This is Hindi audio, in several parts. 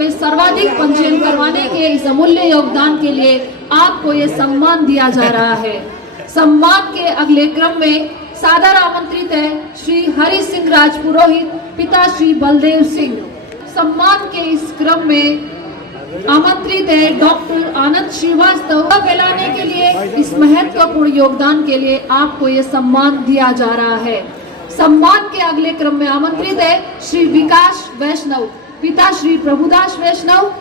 में सर्वाधिक पंजीयन करवाने के इस अमूल्य योगदान के लिए आपको ये सम्मान दिया जा रहा है। सम्मान के अगले क्रम में सादर आमंत्रित है श्री हरि सिंह राजपुरोहित, पिता श्री बलदेव सिंह। सम्मान के इस क्रम में आमंत्रित है डॉक्टर आनंद श्रीवास्तव। फैलाने के लिए इस महत्वपूर्ण योगदान के लिए आपको ये सम्मान दिया जा रहा है। सम्मान के अगले क्रम में आमंत्रित है श्री विकास वैष्णव, पिता श्री प्रभुदास वैष्णव।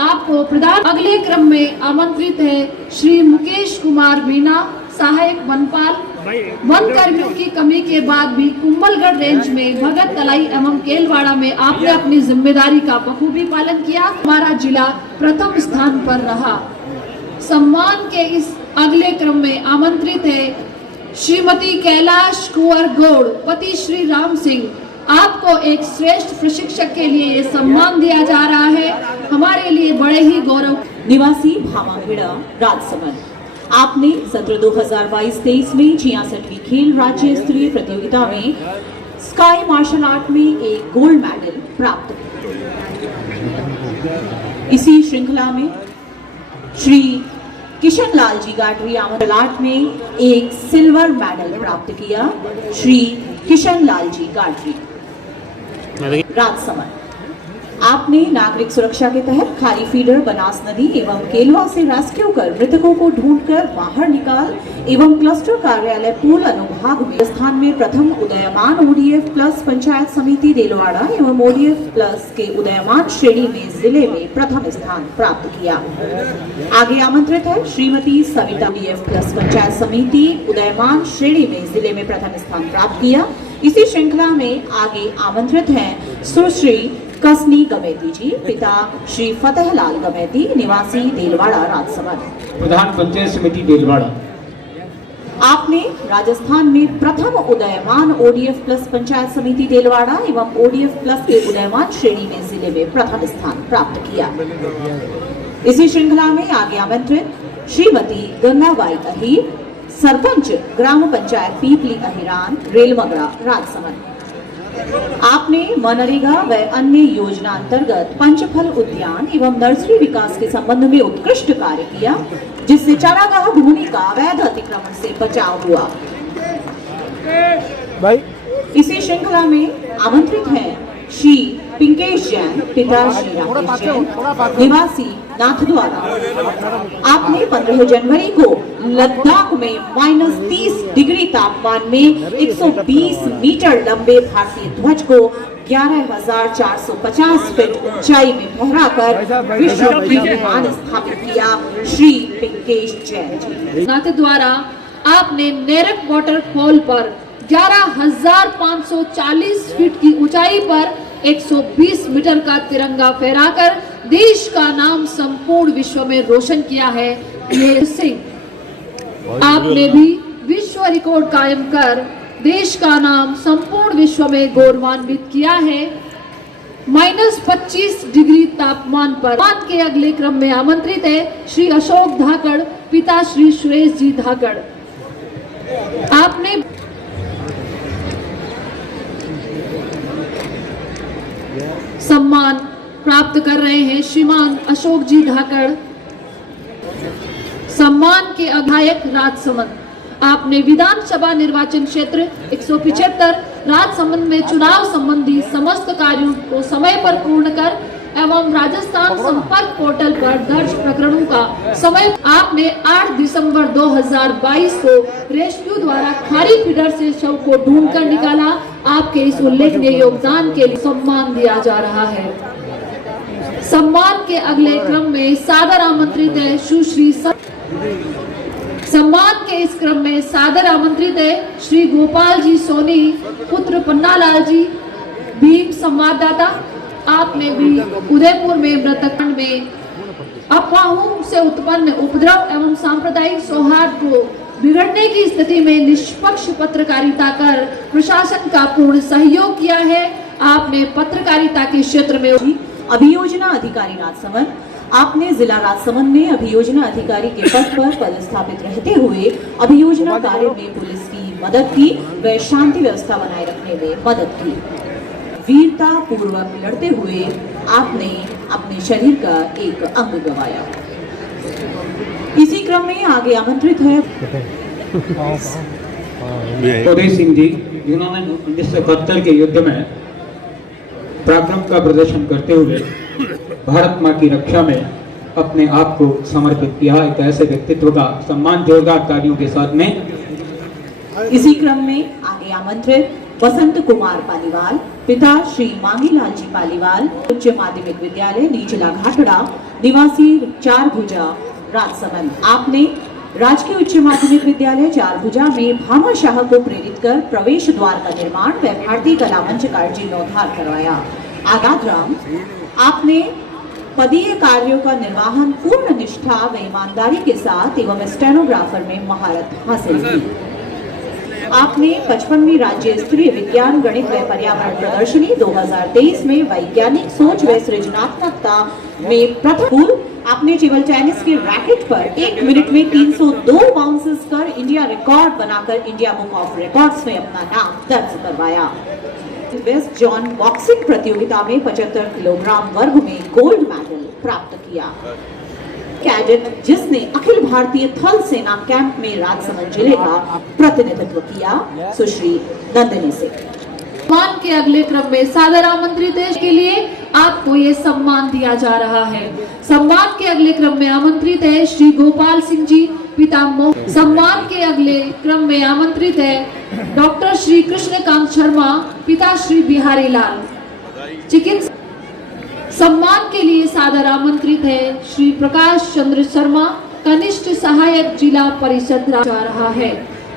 आपको प्रदान अगले क्रम में आमंत्रित है श्री मुकेश कुमार मीना, सहायक वनपाल। वन कर्मियों की कमी के बाद भी कुंभलगढ़ रेंज में भगत तलाई एवं केलवाड़ा में आपने अपनी जिम्मेदारी का बखूबी पालन किया। हमारा जिला प्रथम स्थान पर रहा। सम्मान के इस अगले क्रम में आमंत्रित है श्रीमती कैलाश कुंवर गौड़, पति श्री राम सिंह। आपको एक श्रेष्ठ प्रशिक्षक के लिए ये सम्मान दिया जा रहा है, हमारे लिए बड़े ही गौरव। निवासी भामाखेड़ा राजसमंद, आपने सत्र 2022-23 में 66वीं खेल राज्य स्तरीय प्रतियोगिता में स्काई मार्शल आर्ट में एक गोल्ड मेडल प्राप्त किया। इसी श्रृंखला में श्री किशन लाल जी गाडरी मार्शल आर्ट में एक सिल्वर मेडल प्राप्त किया। श्री किशन लाल जी गाडरी राजसमंद, आपने नागरिक सुरक्षा के तहत खारी फीडर बनास नदी एवं केलवा से रेस्क्यू कर मृतकों को ढूंढकर बाहर निकाल एवं क्लस्टर कार्यालय पूल अनुभाग में स्थान में प्रथम उदयमान ओडीएफ प्लस पंचायत समिति देलवाड़ा एवं ओडीएफ प्लस के उदयमान श्रेणी में जिले में प्रथम स्थान प्राप्त किया। आगे आमंत्रित है श्रीमती सविता, ओडीएफ प्लस पंचायत समिति उदयमान श्रेणी में जिले में प्रथम स्थान प्राप्त किया। इसी श्रृंखला में आगे आमंत्रित है सुश्री कसनी गमेती जी, पिता श्री फतेहलाल गमेती, निवासी देलवाड़ा राजसमंद, प्रधान पंचायत समिति देलवाड़ा। आपने राजस्थान में प्रथम उदयमान ओडीएफ प्लस पंचायत समिति देलवाड़ा एवं ओडीएफ प्लस के उदयमान श्रेणी में जिले में प्रथम स्थान प्राप्त किया। इसी श्रृंखला में आगे आमंत्रित श्रीमती गंगाबाई अहीर, सरपंच ग्राम पंचायत पीपली अहिरान, रेलमगड़ा राजसमंद। आपने मनरेगा व अन्य योजना अंतर्गत पंचफल उद्यान एवं नर्सरी विकास के संबंध में उत्कृष्ट कार्य किया, जिससे चारागाह भूमि का अवैध अतिक्रमण से बचाव हुआ। इसी श्रृंखला में आमंत्रित हैं श्री पिंकेश जैन, पिता श्री राकेश जैन, निवासी नाथद्वारा। आपने 15 जनवरी को लद्दाख में -30 डिग्री तापमान में 120 मीटर लंबे भारतीय ध्वज को 11,450 फीट ऊंचाई में फहराकर विश्व कीर्तिमान स्थापित किया। श्री पिंकेश जैन जी नाथद्वारा, आपने नेरक वाटरफॉल पर 11,540 फीट की ऊंचाई पर 120 मीटर का तिरंगा फहराकर देश का नाम संपूर्ण विश्व में रोशन किया है। ये सिंह, आपने भी विश्व रिकॉर्ड कायम कर देश का नाम संपूर्ण विश्व में गौरवान्वित किया है। -25 डिग्री तापमान पर। सम्मान के अगले क्रम में आमंत्रित है श्री अशोक धाकड़, पिता श्री सुरेश जी धाकड़। आपने सम्मान प्राप्त कर रहे हैं श्रीमान अशोक जी धाकड़। सम्मान के अधायक राजसमंद, आपने विधानसभा निर्वाचन क्षेत्र 175 राजसमंद में चुनाव संबंधी समस्त कार्यों को समय पर पूर्ण कर एवं राजस्थान संपर्क पोर्टल पर दर्ज प्रकरणों का समय। आपने 8 दिसंबर 2022 को रेस्क्यू द्वारा खारी फीडर से शव को ढूंढकर निकाला। आपके इस उल्लेखनीय योगदान के लिए सम्मान दिया जा रहा है। सम्मान के अगले क्रम में सादर आमंत्रित है सुश्री। सम्मान के इस क्रम में सादर आमंत्रित है श्री गोपाल जी सोनी, पुत्र पन्नालाल जी, भीम संवाददाता। आपने भी उदयपुर में मृतकांड में अफवाहों से उत्पन्न उपद्रव एवं सांप्रदायिक सौहार्द को बिगड़ने की स्थिति में निष्पक्ष पत्रकारिता कर प्रशासन का पूर्ण सहयोग किया है। आपने पत्रकारिता के क्षेत्र में अभियोजना अधिकारी राजसमंद, आपने जिला राजसमंद में अभियोजना अधिकारी के पद पर पदस्थापित रहते हुए अभियोजना कार्य में पुलिस की मदद की व शांति व्यवस्था बनाए रखने में मदद की। वीरता पूर्वक लड़ते हुए आपने अपने शरीर का एक अंग गंवाया। इसी क्रम में आगे आमंत्रित है उदय सिंह जी, जिन्होंने 1971 के युद्ध में पराक्रम का प्रदर्शन करते हुए भारत मां की रक्षा में अपने आप को समर्पित किया। एक ऐसे व्यक्तित्व का सम्मान जोरदार तालियों के साथ में। इसी क्रम में आगे आमंत्रित वसंत कुमार पालीवाल, पिता श्री मांगीलाल जी पालीवाल, उच्च माध्यमिक विद्यालय नीचला घाटड़ा, निवासी चारभुजा, राजसमंद। आपने राजकीय उच्च माध्यमिक विद्यालय चारभुजा में भामाशाह को प्रेरित कर प्रवेश द्वार का निर्माण व भारतीय कला मंच का जीर्णोद्धार करवाया। आजाद राम, आपने पदीय कार्यों का निर्वहन पूर्ण निष्ठा व ईमानदारी के साथ एवं स्टेनोग्राफर में महारत हासिल की। आपने 55वीं राज्य स्तरीय विज्ञान गणित व पर्यावरण प्रदर्शनी 2023 में वैज्ञानिक सोच व सृजनात्मकता में प्रथम। आपने टेबल टेनिस के रैकेट पर 1 मिनट में 302 बाउंसेस कर इंडिया रिकॉर्ड बनाकर इंडिया बुक ऑफ रिकॉर्ड्स में अपना नाम दर्ज करवाया। वेस्ट जॉन बॉक्सिंग प्रतियोगिता में 75 किलोग्राम वर्ग में गोल्ड मेडल प्राप्त किया। कैडेट जिसने अखिल भारतीय थल सेना कैंप में राजसमंद जिले का प्रतिनिधित्व किया, सुश्री नंदिनी सिंह। सम्मान के अगले क्रम में सादर आमंत्रित है के लिए आपको ये सम्मान दिया जा रहा है। सम्मान के अगले क्रम में आमंत्रित है श्री गोपाल सिंह जी, पिता मोह। सम्मान के अगले क्रम में आमंत्रित है डॉक्टर श्री कृष्णकांत शर्मा, पिता श्री बिहारी लाल, चिकित्सा। सम्मान के लिए सादर आमंत्रित है श्री प्रकाश चंद्र शर्मा, कनिष्ठ सहायक जिला परिषद जा रहा है।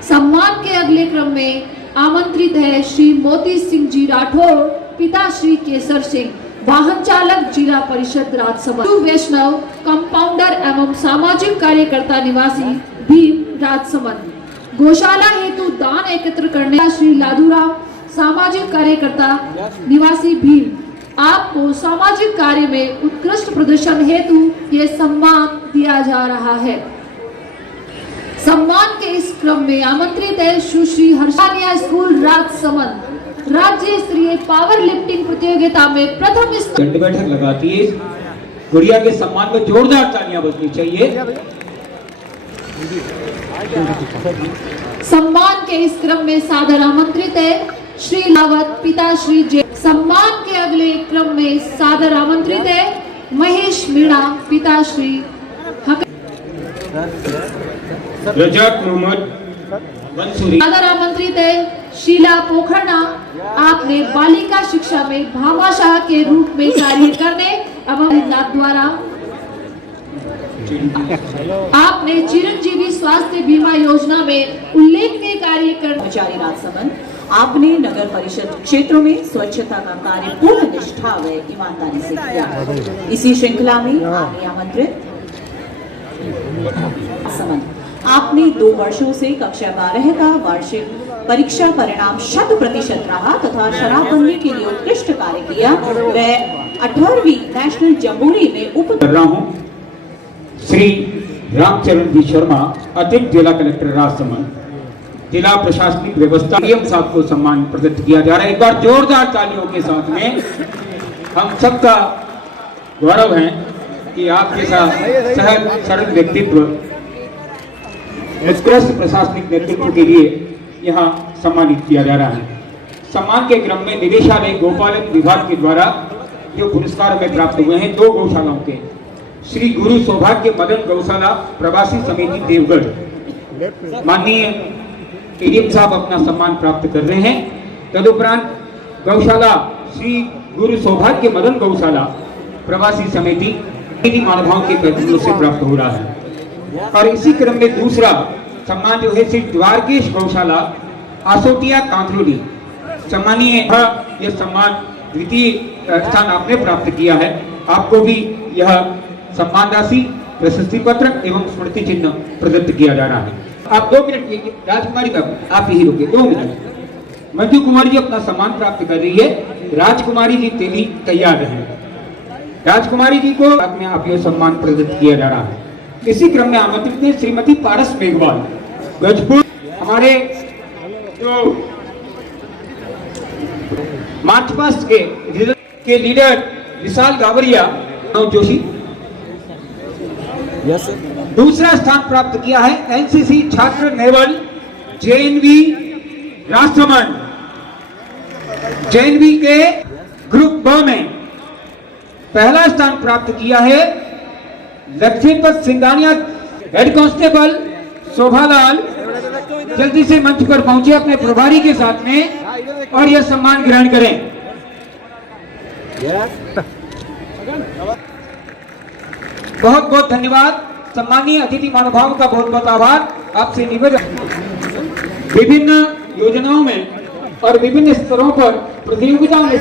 सम्मान के अगले क्रम में आमंत्रित है श्री मोती सिंह जी राठौर, पिता श्री केसर सिंह, वाहन चालक जिला परिषद राजसमंद। वैष्णव, कंपाउंडर एवं सामाजिक कार्यकर्ता, निवासी भीम, राजसमंद। गौशाला हेतु दान एकत्र करने श्री लादूराम, सामाजिक कार्यकर्ता, निवासी भीम। आपको सामाजिक कार्य में उत्कृष्ट प्रदर्शन हेतु ये सम्मान दिया जा रहा है। सम्मान के इस क्रम में आमंत्रित है सुश्री हर्षानिया स्कूल राजसमंद, राज्य स्तरीय पावर लिफ्टिंग प्रतियोगिता में प्रथम दंड बैठक लगाती है। गुड़िया के सम्मान में जोरदार तालियां बजनी चाहिए। सम्मान के इस क्रम में सादर आमंत्रित है श्री लावत, पिता श्री जे। सम्मान के अगले क्रम में सादर आमंत्रित है महेश मीणा, पिता श्री रजाक मोहम्मद मंसूरी। सादर आमंत्रित है शीला पोखरना। आपने बालिका शिक्षा में भामाशाह के रूप में कार्य करने एवं द्वारा आपने चिरंजीवी स्वास्थ्य बीमा योजना में उल्लेखनीय कार्य कर। कर्मचारी राजसमंद, आपने नगर परिषद क्षेत्रों में स्वच्छता का कार्य पूर्ण निष्ठा व ईमानदारी से किया। इसी श्रृंखला में आगे आमंत्रित राजसमंद, आपने 2 वर्षों से कक्षा 12 का वार्षिक परीक्षा परिणाम 100% रहा तथा शराबबंदी के लिए उत्कृष्ट कार्य किया व 18वीं नेशनल जम्बोरी में उप कर रहा हूं श्री रामचरण जी शर्मा, अतिरिक्त जिला कलेक्टर राजसमंद। जिला प्रशासनिक व्यवस्था डीएम साहब को सम्मान प्रदत्त किया जा रहा है। एक बार जोरदार तालियों के साथ में हम सबका गौरव है कि आपके साथ सहज सरल व्यक्तित्व, उत्कृष्ट प्रशासनिक नेतृत्व के लिए यहाँ सम्मानित किया जा रहा है। सम्मान के क्रम में निदेशालय गौपालन विभाग के द्वारा जो पुरस्कार हमें प्राप्त हुए हैं 2 गौशालाओं के, श्री गुरु सौभाग्य मदन गौशाला प्रवासी समिति देवगढ़, माननीय एडीएम साहब अपना सम्मान प्राप्त कर रहे हैं। तदुपरांत गौशाला श्री गुरु सौभाग्य मदन गौशाला प्रवासी समिति मानभाव के प्रतिनिधियों से प्राप्त हो रहा है। और इसी क्रम में दूसरा सम्मान जो है श्री द्वारकेश गौशाला आसोटिया कांकरोली, सम्मानीय यह सम्मान द्वितीय स्थान आपने प्राप्त किया है। आपको भी यह सम्मान राशि, प्रशस्ति पत्र एवं स्मृति चिन्ह प्रदत्त किया जा रहा है। आप 2 मिनट, राजकुमारी का आप यही रुके 2 मिनट। मंजू कुमारी जी अपना सम्मान प्राप्त कर रही है। राजकुमारी जी तेली तैयार है। राजकुमारी जी को अपने आप यह सम्मान प्रदत्त किया जा रहा है। इसी क्रम में आमंत्रित है श्रीमती पारस मेघवाल, गजपुर। हमारे जो मार्च पास्ट के लीडर विशाल गावरिया जोशी। दूसरा स्थान प्राप्त किया है एनसीसी छात्र नेवल जेएनवी राष्ट्रमंडल। जेएनवी के ग्रुप ब में पहला स्थान प्राप्त किया है लक्ष्मीपत सिंगानिया हेड कांस्टेबल शोभालाल। जल्दी से मंच पर पहुंचे अपने प्रभारी के साथ में और यह सम्मान ग्रहण करें। बहुत बहुत धन्यवाद। सम्मानीय अतिथि महानुभाव का बहुत बहुत आभार। आपसे निवेदन, विभिन्न योजनाओं में और विभिन्न स्तरों पर प्रतियोगिताओं में